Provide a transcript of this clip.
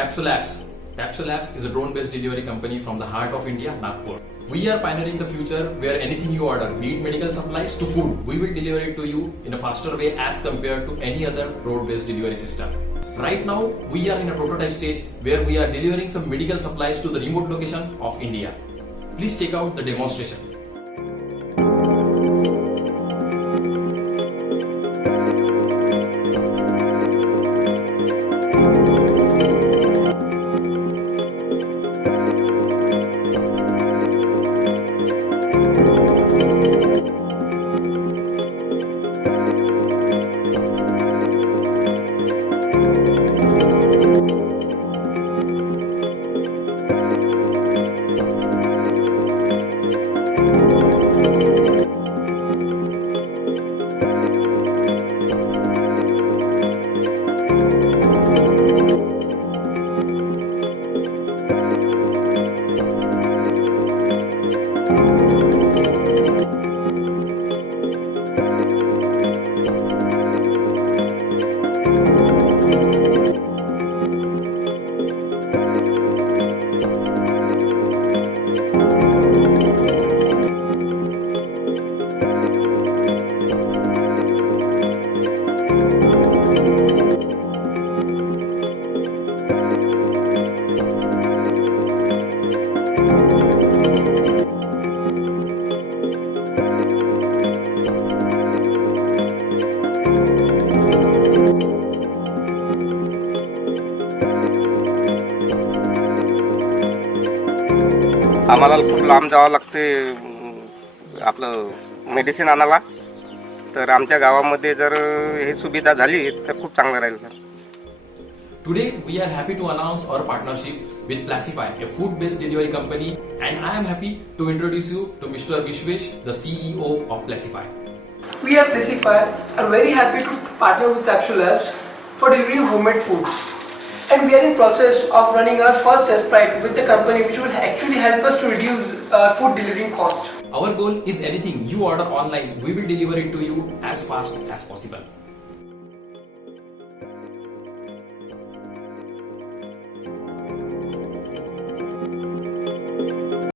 TabXo Labs is a drone-based delivery company from the heart of India, Nagpur. We are pioneering the future where anything you order, be it medical supplies to food, we will deliver it to you in a faster way as compared to any other road-based delivery system. Right now, we are in a prototype stage where we are delivering some medical supplies to the remote location of India. Please check out the demonstration. आम्हाला खूप लांब जावं लागते आपलं medicine आणायला. तर आमच्या गावामध्ये जर ही सुविधा झाली तर खूप चांगलं राहील sir. Today, we are happy to announce our partnership with Plasify, a food-based delivery company, and I am happy to introduce you to Mr. Vishwesh, the CEO of Plasify. We at Plasify are very happy to partner with TabXo Labs for delivering homemade foods. And we are in process of running our first test flight with the company, which will actually help us to reduce food delivering cost. Our goal is anything you order online, we will deliver it to you as fast as possible.